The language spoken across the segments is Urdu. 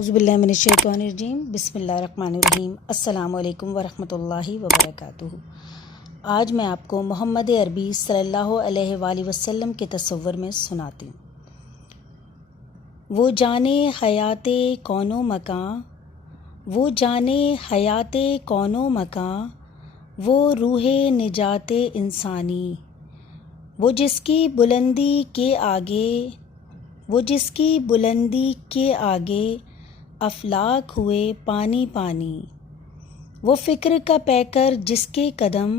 اعوذ باللہ من الشیطان الرجیم، بسم اللہ الرحمن الرحیم۔ السلام علیکم ورحمۃ اللہ وبرکاتہ۔ آج میں آپ کو محمد عربی صلی اللہ علیہ وآلہ وسلم کے تصور میں سناتی ہوں۔ وہ جانے حیات کون و مکان، وہ جانے حیات کون و مکان، وہ روح نجات انسانی، وہ جس کی بلندی کے آگے، وہ جس کی بلندی کے آگے افلاک ہوئے پانی پانی، وہ فکر کا پیکر جس کے قدم،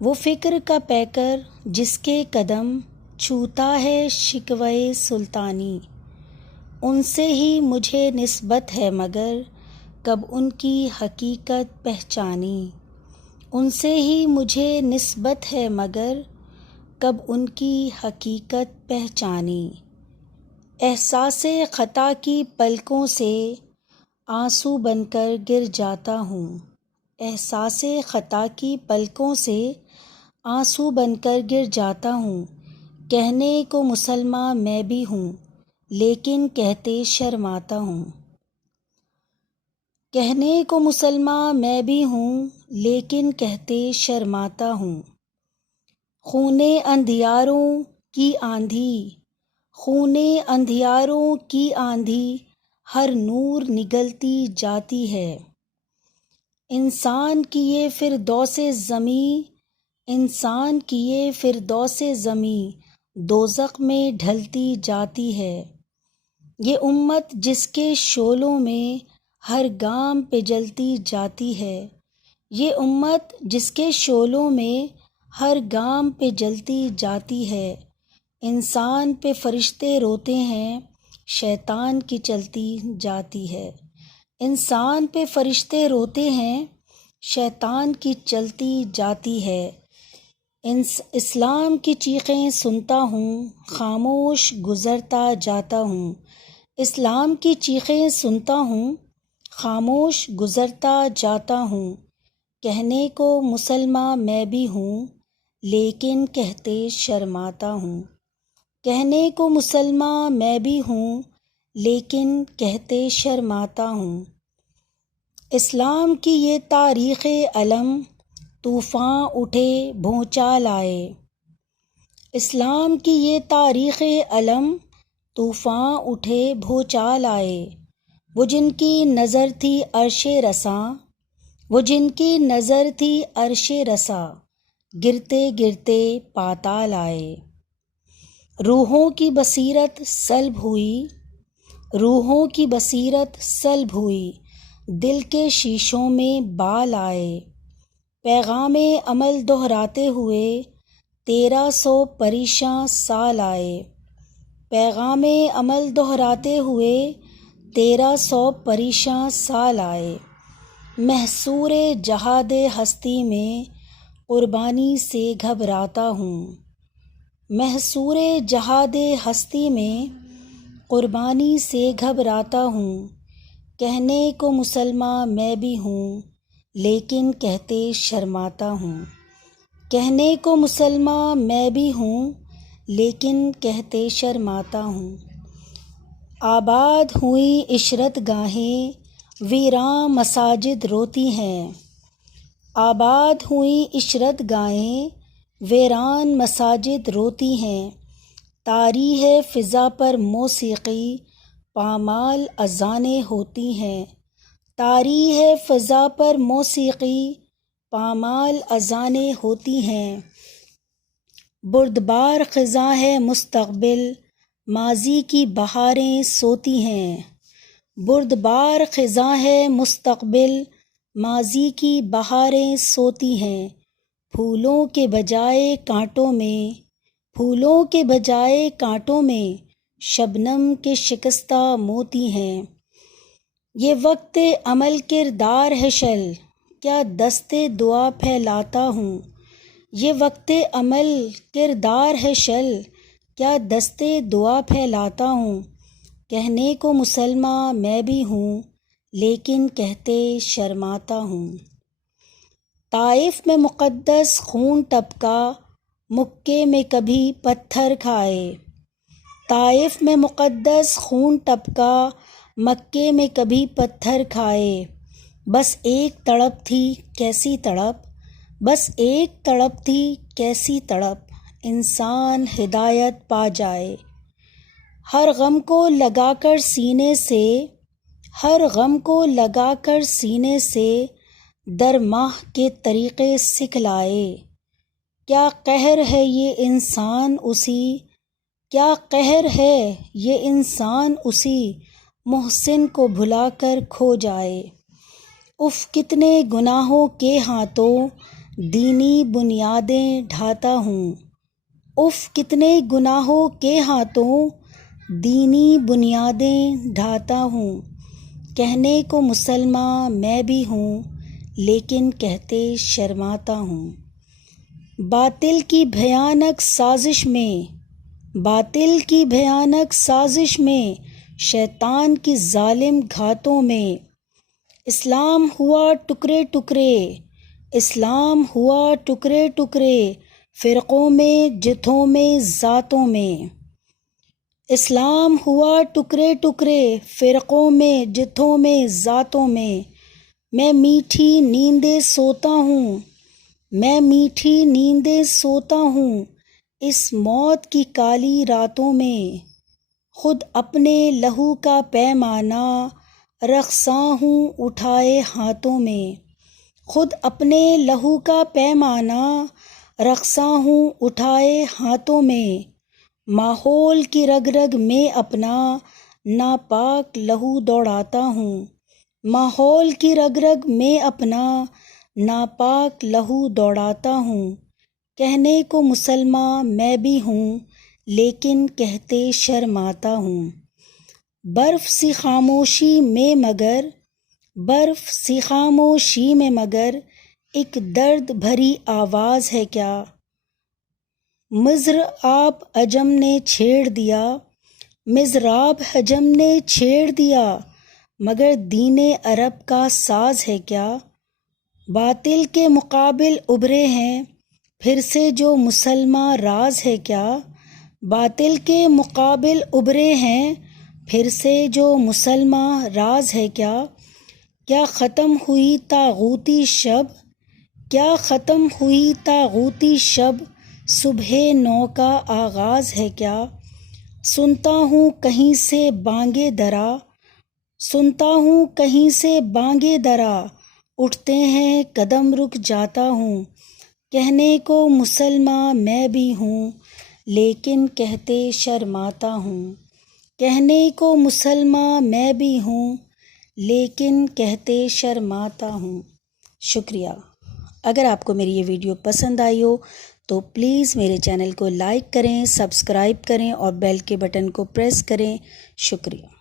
وہ فکر کا پیکر جس کے قدم چھوتا ہے شکوہ سلطانی، ان سے ہی مجھے نسبت ہے مگر کب ان کی حقیقت پہچانی، ان سے ہی مجھے نسبت ہے مگر کب ان کی حقیقت پہچانی۔ احساس خطا کی پلکوں سے آنسو بن کر گر جاتا ہوں، احساس خطا کی پلکوں سے آنسو بن کر گر جاتا ہوں، کہنے کو مسلمان میں بھی ہوں لیکن کہتے شرماتا ہوں، کہنے کو مسلمان میں بھی ہوں لیکن کہتے شرماتا ہوں۔ خونے اندھیاروں کی آندھی، خونے اندھیاروں کی آندھی ہر نور نگلتی جاتی ہے، انسان کی یہ فردوس زمیں، انسان کی یہ فردوس زمیں دوزخ میں ڈھلتی جاتی ہے۔ یہ امت جس کے شعلوں میں ہر گام پہ جلتی جاتی ہے، یہ امت جس کے شعلوں میں ہر گام پہ جلتی جاتی ہے، انسان پہ فرشتے روتے ہیں شیطان کی چلتی جاتی ہے، انسان پہ فرشتے روتے ہیں شیطان کی چلتی جاتی ہے۔ اسلام کی چیخیں سنتا ہوں خاموش گزرتا جاتا ہوں، اسلام کی چیخیں سنتا ہوں خاموش گزرتا جاتا ہوں، کہنے کو مسلمان میں بھی ہوں لیکن کہتے شرماتا ہوں، کہنے کو مسلمان میں بھی ہوں لیکن کہتے شرماتا ہوں۔ اسلام کی یہ تاریخ علم طوفان اٹھے بھونچال آئے، اسلام کی یہ تاریخ علم طوفان اٹھے بھونچال آئے، وہ جن کی نظر تھی عرش رساں، وہ جن کی نظر تھی عرش رساں، گرتے گرتے پاتال آئے۔ روحوں کی بصیرت سلب ہوئی، روحوں کی بصیرت سلب ہوئی، دل کے شیشوں میں بال آئے، پیغام عمل دہراتے ہوئے 1300 پریشاں سال آئے، پیغام عمل دہراتے ہوئے 1300 پریشاں سال آئے۔ محصور جہاد ہستی میں قربانی سے گھبراتا ہوں، محصور جہاد ہستی میں قربانی سے گھبراتا ہوں، کہنے کو مسلمان میں بھی ہوں لیکن کہتے شرماتا ہوں، کہنے کو مسلمان میں بھی ہوں لیکن کہتے شرماتا ہوں۔ آباد ہوئیں عشرت گاہیں ویران مساجد روتی ہیں، آباد ہوئیں عشرت گاہیں ویران مساجد روتی ہیں، طاری ہے فضا پر موسیقی پامال اذانیں ہوتی ہیں، طاری ہے فضا پر موسیقی پامال اذانیں ہوتی ہیں۔ بردبار خزاں ہے مستقبل ماضی کی بہاریں سوتی ہیں، بردبار خزاں ہے مستقبل ماضی کی بہاریں سوتی ہیں، پھولوں کے بجائے کانٹوں میں، پھولوں کے بجائے کانٹوں میں شبنم کے شکستہ موتی ہیں۔ یہ وقت عمل کردار ہے شل کیا دست دعا پھیلاتا ہوں، یہ وقت عمل کردار ہے شل کیا دست دعا پھیلاتا ہوں، کہنے کو مسلمان میں بھی ہوں لیکن کہتے شرماتا ہوں۔ طائف میں مقدس خون ٹپکا مکے میں کبھی پتھر کھائے، طائف میں مقدس خون ٹپکا مکے میں کبھی پتھر کھائے، بس ایک تڑپ تھی کیسی تڑپ، بس ایک تڑپ تھی کیسی تڑپ، انسان ہدایت پا جائے۔ ہر غم کو لگا کر سینے سے، ہر غم کو لگا کر سینے سے، در ماہ کے طریقے سکھلائے۔ کیا قہر ہے یہ انسان اسی، کیا قہر ہے یہ انسان اسی، محسن کو بھلا کر کھو جائے۔ اف کتنے گناہوں کے ہاتھوں دینی بنیادیں ڈھاتا ہوں، اف کتنے گناہوں کے ہاتھوں دینی بنیادیں ڈھاتا ہوں۔ کہنے کو مسلمان میں بھی ہوں، لیکن کہتے شرماتا ہوں۔ باطل کی بھیانک سازش میں، باطل کی بھیانک سازش میں، شیطان کی ظالم گھاتوں میں، اسلام ہوا ٹکڑے ٹکڑے، اسلام ہوا ٹکڑے ٹکڑے، فرقوں میں جتھوں میں ذاتوں میں، اسلام ہوا ٹکڑے ٹکڑے، فرقوں میں جتھوں میں ذاتوں میں۔ میں میٹھی نیندیں سوتا ہوں، میں میٹھی نیندیں سوتا ہوں، اس موت کی کالی راتوں میں۔ خود اپنے لہو کا پیمانہ رقصاں ہوں اٹھائے ہاتھوں میں، خود اپنے لہو کا پیمانہ رقصاں ہوں اٹھائے ہاتھوں میں۔ ماحول کی رگ رگ میں اپنا ناپاک لہو دوڑاتا ہوں، ماحول کی رگ رگ میں اپنا ناپاک لہو دوڑاتا ہوں۔ کہنے کو مسلمان میں بھی ہوں، لیکن کہتے شرماتا ہوں۔ برف سی خاموشی میں مگر، برف سی خاموشی میں مگر، ایک درد بھری آواز ہے کیا؟ مضراب عجم نے چھیڑ دیا، مضراب عجم نے چھیڑ دیا، مگر دین عرب کا ساز ہے کیا؟ باطل کے مقابل ابھرے ہیں پھر سے جو مسلمان راز ہے کیا؟ باطل کے مقابل ابھرے ہیں پھر سے جو مسلمان راز ہے کیا؟ کیا ختم ہوئی طاغوتی شب، کیا ختم ہوئی طاغوتی شب، صبح نو کا آغاز ہے کیا؟ سنتا ہوں کہیں سے بانگے درا، سنتا ہوں کہیں سے بانگے درا، اٹھتے ہیں قدم رک جاتا ہوں۔ کہنے کو مسلمان میں بھی ہوں، لیکن کہتے شرماتا ہوں۔ کہنے کو مسلمان میں بھی ہوں، لیکن کہتے شرماتا ہوں۔ شکریہ۔ اگر آپ کو میری یہ ویڈیو پسند آئی ہو تو پلیز میرے چینل کو لائک کریں، سبسکرائب کریں اور بیل کے بٹن کو پریس کریں۔ شکریہ۔